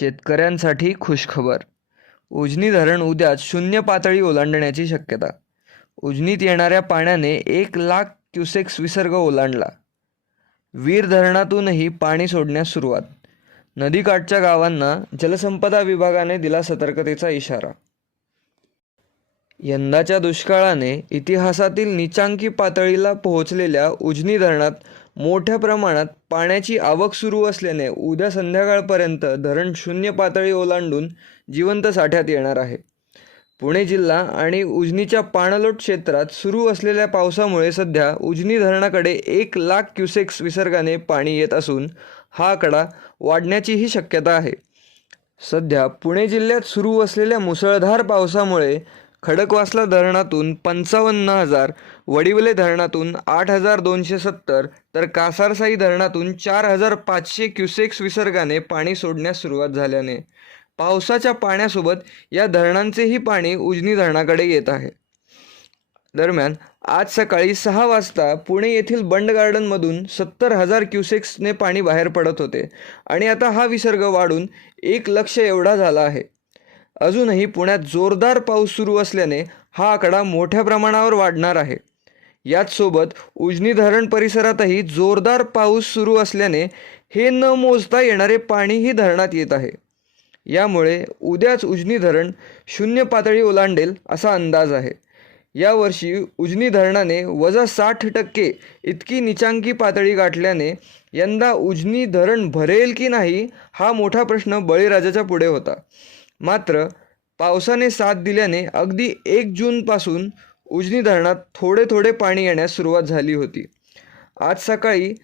शेतकऱ्यांसाठी खुशखबर. उजनी धरण उद्या शून्य पातळी ओलांडण्याची शक्यता. उजनीत येणाऱ्या पाण्याने एक लाख क्युसेक्स विसर्ग ओलांडला. वीर धरणातूनही पाणी सोडण्यास सुरुवात. नदीकाठच्या गावांना जलसंपदा विभागाने दिला सतर्कतेचा इशारा. यंदाच्या दुष्काळाने इतिहासातील निचांकी पातळीला पोहोचलेल्या उजनी धरणात मोठ्या प्रमाणात पाण्याची आवक सुरू असल्याने उद्या संध्याकाळपर्यंत धरण शून्य पातळी ओलांडून जिवंत साठ्यात येणार आहे. पुणे जिल्हा आणि उजनीच्या पाणलोट क्षेत्रात सुरू असलेल्या पावसामुळे सध्या उजनी धरणाकडे एक लाख क्युसेक्स विसर्गाने पाणी येत असून हा आकडा वाढण्याचीही शक्यता आहे. सध्या पुणे जिल्ह्यात सुरू असलेल्या मुसळधार पावसामुळे खडकवासला धरणातून पंचावन्न हजार वडिवले धरणातून आठ हजार दोनशे सत्तर तर कासारसाई धरणातून चार हजार पाचशे क्युसेक्स विसर्गाने पाणी सोडण्यास सुरुवात झाल्याने. पावसाच्या पाण्यासोबत या धरणांचेही पाणी उजनी धरणाकडे येत आहे. दरम्यान आज सकाळी सहा वाजता पुणे येथील बंड गार्डनमधून सत्तर हजार क्युसेक्सने पाणी बाहेर पडत होते आणि आता हा विसर्ग वाढून एक लक्ष एवढा झाला आहे. अजूनही पुण्यात जोरदार पाऊस सुरू असल्याने हा आकडा मोठ्या प्रमाणावर वाढणार आहे. याचसोबत उजनी धरण परिसरातही जोरदार पाऊस सुरू असल्याने हे न मोजता येणारे पाणीही धरणात येत आहे. यामुळे उद्याच उजनी धरण शून्य पातळी ओलांडेल असा अंदाज आहे. यावर्षी उजनी धरणाने वजा साठ टक्के इतकी निचांकी पातळी गाठल्याने यंदा उजनी धरण भरेल की नाही हा मोठा प्रश्न बळीराजाच्या पुढे होता. मात्र पावसाने साथ दिल्याने अगदी एक जूनपासून उजनी धरणात थोडे थोडे पाणी येण्यास सुरुवात झाली होती. आज सकाळी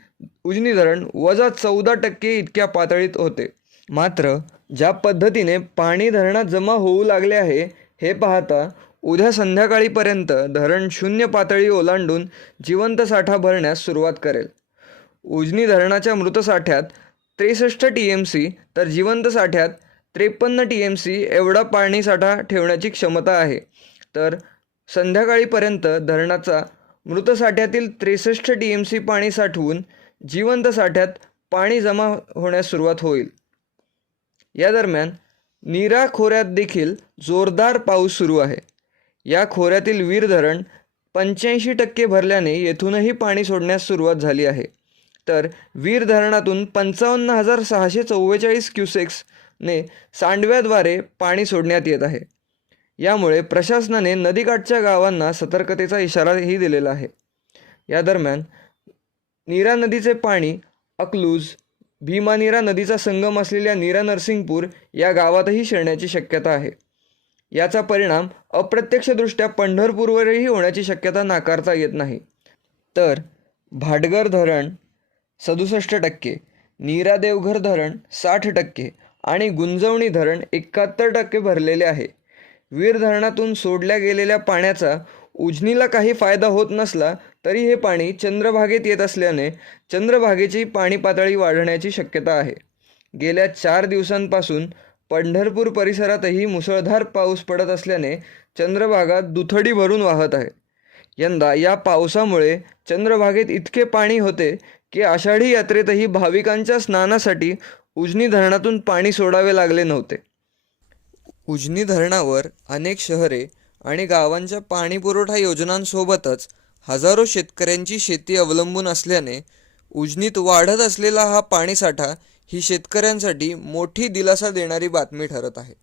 उजनी धरण वजा चौदा टक्के इतक्या पातळीत होते. मात्र ज्या पद्धतीने पाणी धरणात जमा होऊ लागले आहे हे पाहता उद्या संध्याकाळीपर्यंत धरण शून्य पातळी ओलांडून जिवंत साठा भरण्यास सुरुवात करेल. उजनी धरणाच्या मृत साठ्यात त्रेसष्ट टी एम सी तर जिवंत साठ्यात त्रेपन्न टी एम सी एवढा पाणीसाठा ठेवण्याची क्षमता आहे. तर संध्याकाळीपर्यंत धरणाचा मृत साठ्यातील त्रेसष्ट टी एम सी पाणी साठवून जिवंत साठ्यात पाणी जमा होण्यास सुरुवात होईल. या दरम्यान नीरा खोऱ्यात देखील जोरदार पाऊस सुरू आहे. या खोऱ्यातील वीर धरण पंच्याऐंशी टक्के भरल्याने येथूनही पाणी सोडण्यास सुरुवात झाली आहे. तर वीर धरणातून पंचावन्न हजार सहाशे चव्वेचाळीस क्युसेक्सने सांडव्याद्वारे पाणी सोडण्यात येत आहे. यामुळे प्रशासनाने नदीकाठच्या गावांना सतर्कतेचा इशाराही दिलेला आहे. या दरम्यान नीरा नदीचे पाणी अकलूज भीमानीरा नदीचा संगम असलेल्या नीरा नरसिंगपूर या गावातही शिरण्याची शक्यता आहे. याचा परिणाम अप्रत्यक्षदृष्ट्या पंढरपूरवरही होण्याची शक्यता नाकारता येत नाही. तर भाटघर धरण सदुसष्ट टक्के नीरा देवघर धरण साठ टक्के आणि गुंजवणी धरण एकाहत्तर टक्के भरलेले आहे. वीर धरणातून सोडल्या गेलेल्या पाण्याचा उजनीला काही फायदा होत नसला तरी हे पाणी चंद्रभागेत येत असल्याने चंद्रभागेची पाणी पातळी वाढण्याची शक्यता आहे. गेल्या चार दिवसांपासून पंढरपूर परिसरातही मुसळधार पाऊस पडत असल्याने चंद्रभागा दुथडी भरून वाहत आहे. यंदा या पावसामुळे चंद्रभागेत इतके पाणी होते की आषाढी यात्रेतही भाविकांच्या स्नानासाठी उजनी धरणातून पाणी सोडावे लागले नव्हते. उजनी धरणावर अनेक शहरे आणि गावांच्या पाणीपुरवठा योजनांसोबतच हजारो शेतकऱ्यांची शेती अवलंबून असल्याने उजनीत वाढत असलेला हा पाणीसाठा ही शेतकऱ्यांसाठी मोठी दिलासा देणारी बातमी ठरत आहे.